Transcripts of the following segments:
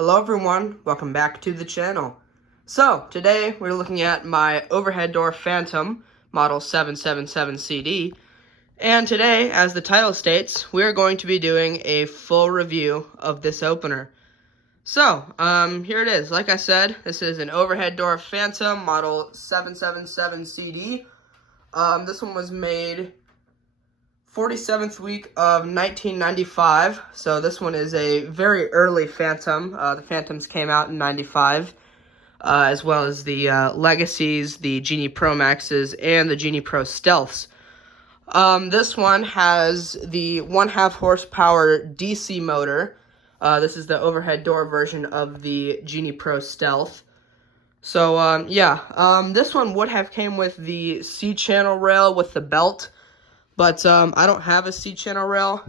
Hello everyone, welcome back to the channel. So, today we're looking at my overhead door Phantom model 777CD. And today, as the title states, we're going to be doing a full review of this opener. So, here it is. Like I said, this is an overhead door Phantom model 777CD. This one was made 47th week of 1995, so this one is a very early Phantom. The Phantoms came out in 95, as well as the Legacies, the Genie Pro Maxes, and the Genie Pro Stealths. This one has the 1/2 horsepower DC motor. This is the overhead door version of the Genie Pro Stealth. So, this one would have came with the C-channel rail with the belt. But I don't have a C-channel rail,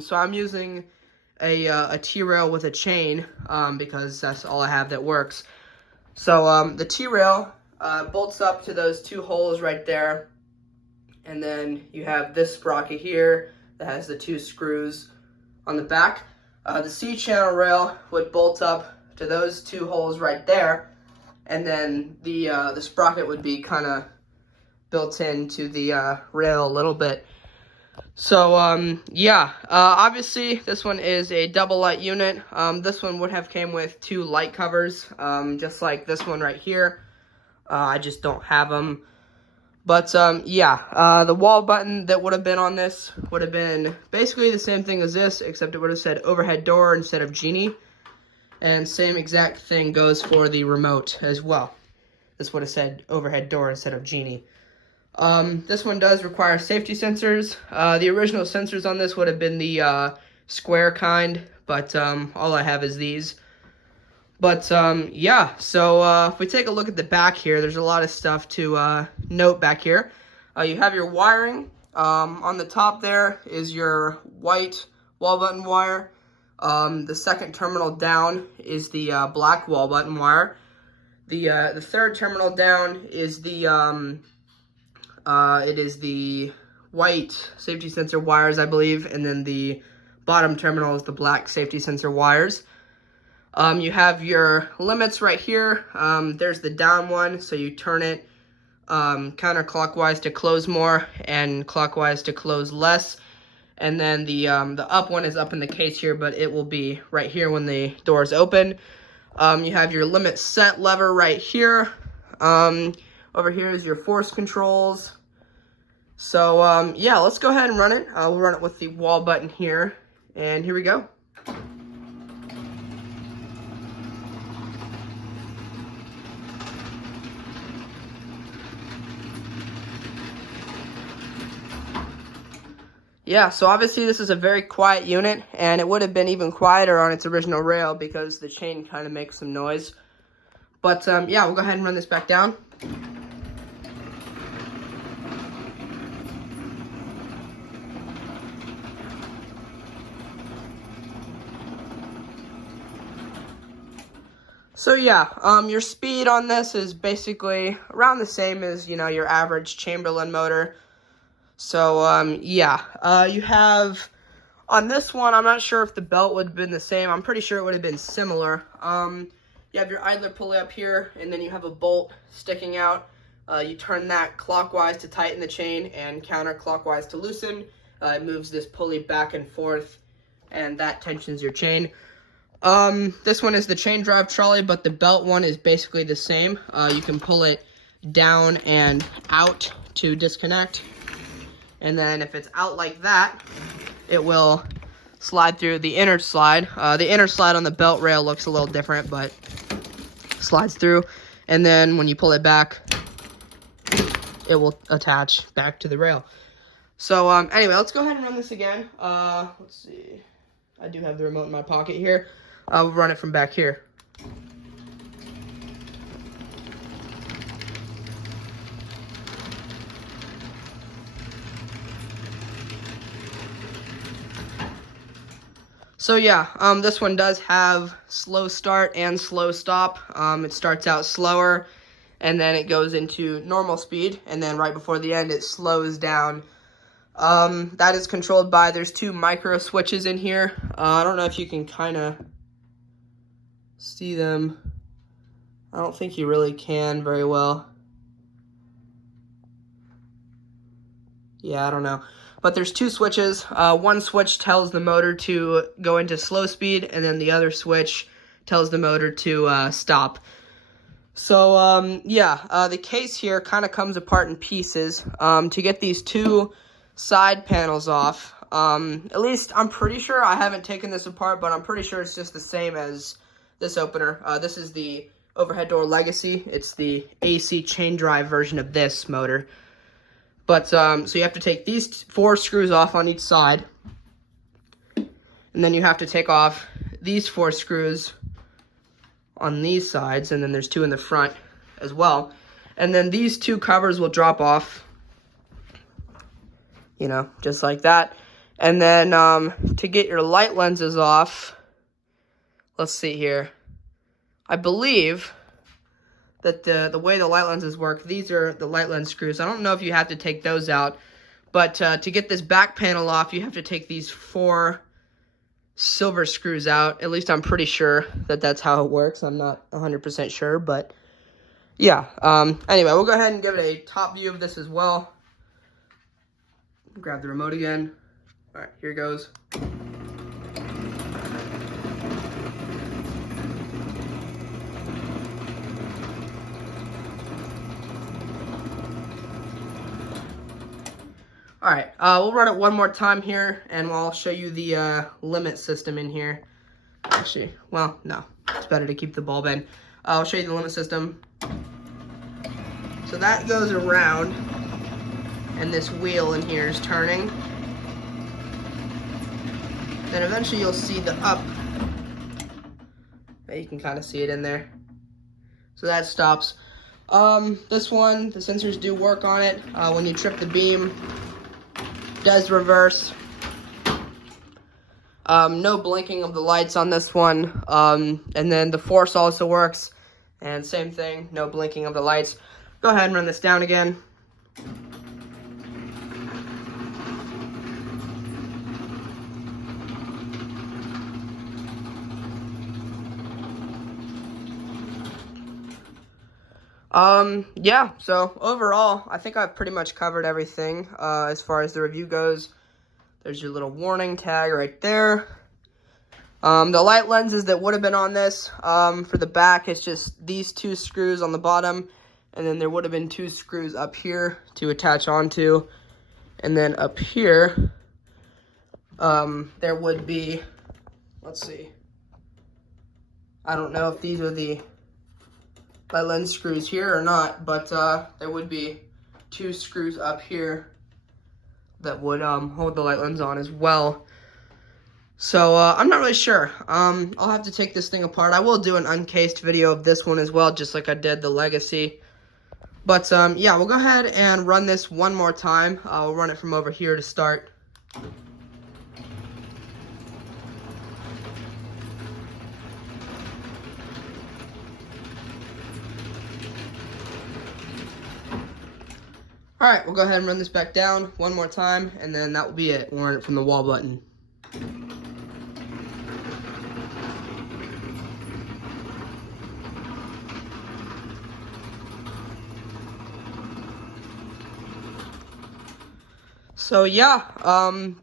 so I'm using a T-rail with a chain because that's all I have that works. So the T-rail bolts up to those two holes right there, and then you have this sprocket here that has the two screws on the back. The C-channel rail would bolt up to those two holes right there, and then the sprocket would be kind of built into the rail a little bit. So, obviously this one is a double light unit. This one would have came with two light covers, just like this one right here. I just don't have them. But, the wall button that would have been on this would have been basically the same thing as this, except it would have said overhead door instead of Genie. And same exact thing goes for the remote as well. This would have said overhead door instead of Genie. This one does require safety sensors. The original sensors on this would have been the square kind, but all I have is these. But so if we take a look at the back here, there's a lot of stuff to note back here. You have your wiring. On the top there is your white wall button wire. The second terminal down is the black wall button wire. The third terminal down is the it is the white safety sensor wires, I believe, and then the bottom terminal is the black safety sensor wires. You have your limits right here. There's the down one, so you turn it counterclockwise to close more and clockwise to close less. And then the up one is up in the case here, but it will be right here when the door is open. You have your limit set lever right here. Over here is your force controls. So, let's go ahead and run it. We'll run it with the wall button here, and here we go. Yeah, so obviously this is a very quiet unit, and it would have been even quieter on its original rail because the chain kind of makes some noise. But, we'll go ahead and run this back down. So your speed on this is basically around the same as, your average Chamberlain motor. So, you have, on this one, I'm not sure if the belt would have been the same. I'm pretty sure it would have been similar. You have your idler pulley up here, and then you have a bolt sticking out. You turn that clockwise to tighten the chain and counterclockwise to loosen. It moves this pulley back and forth, and that tensions your chain. This one is the chain drive trolley, but the belt one is basically the same. You can pull it down and out to disconnect. And then if it's out like that, it will slide through the inner slide. The inner slide on the belt rail looks a little different, but slides through. And then when you pull it back, it will attach back to the rail. So, anyway, let's go ahead and run this again. Let's see. I do have the remote in my pocket here. We'll run it from back here. So this one does have slow start and slow stop. It starts out slower, and then it goes into normal speed, and then right before the end it slows down. That is controlled by, there's two micro switches in here. I don't know if you can kind of see them. I don't think you really can very well. Yeah, I don't know. But there's two switches. One switch tells the motor to go into slow speed, and then the other switch tells the motor to stop. So, the case here kind of comes apart in pieces. To get these two side panels off, at least I'm pretty sure, I haven't taken this apart, but I'm pretty sure it's just the same as this opener. This is the overhead door Legacy. It's the AC chain drive version of this motor. But, so you have to take these 4 screws off on each side. And then you have to take off these 4 screws on these sides. And then there's 2 in the front as well. And then these 2 covers will drop off. You know, just like that. And then, to get your light lenses off, let's see here. I believe that the way the light lenses work, these are the light lens screws. I don't know if you have to take those out, but to get this back panel off, you have to take these 4 silver screws out. At least I'm pretty sure that that's how it works. I'm not 100% sure, but yeah. Anyway, we'll go ahead and give it a top view of this as well. Grab the remote again. All right, here it goes. Alright, we'll run it one more time here, and I'll show you the limit system in here. Actually, well, no. It's better to keep the bulb in. I'll show you the limit system. So that goes around, and this wheel in here is turning. Then eventually you'll see the up. You can kind of see it in there. So that stops. This one, the sensors do work on it. When you trip the beam, does reverse. No blinking of the lights on this one. And then the force also works. And same thing, no blinking of the lights. Go ahead and run this down again. Yeah, so overall, I think I've pretty much covered everything, as far as the review goes. There's your little warning tag right there. The light lenses that would have been on this, for the back, it's just these 2 screws on the bottom, and then there would have been 2 screws up here to attach onto, and then up here, there would be, let's see, I don't know if these are the light lens screws here or not, but there would be 2 screws up here that would hold the light lens on as well. So I'm not really sure. I'll have to take this thing apart. I will do an uncased video of this one as well, just like I did the Legacy. But yeah, we'll go ahead and run this one more time. I'll run it from over here to start. Alright, we'll go ahead and run this back down one more time, and then that will be it. We'll run it from the wall button. So yeah,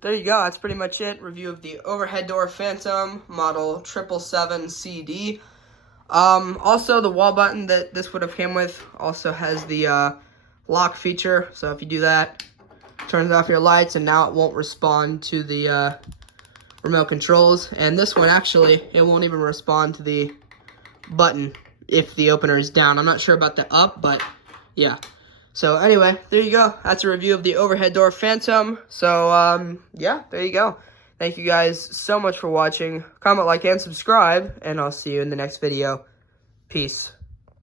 there you go. That's pretty much it. Review of the overhead door Phantom model 777 CD. Also, the wall button that this would have came with also has the lock feature. So if you do that, turns off your lights, and now it won't respond to the remote controls. And this one, actually, it won't even respond to the button if the opener is down. I'm not sure about the up, but yeah. So anyway, there you go. That's a review of the overhead door Phantom. So yeah, there you go. Thank you guys so much for watching. Comment, like, and subscribe, and I'll see you in the next video. Peace.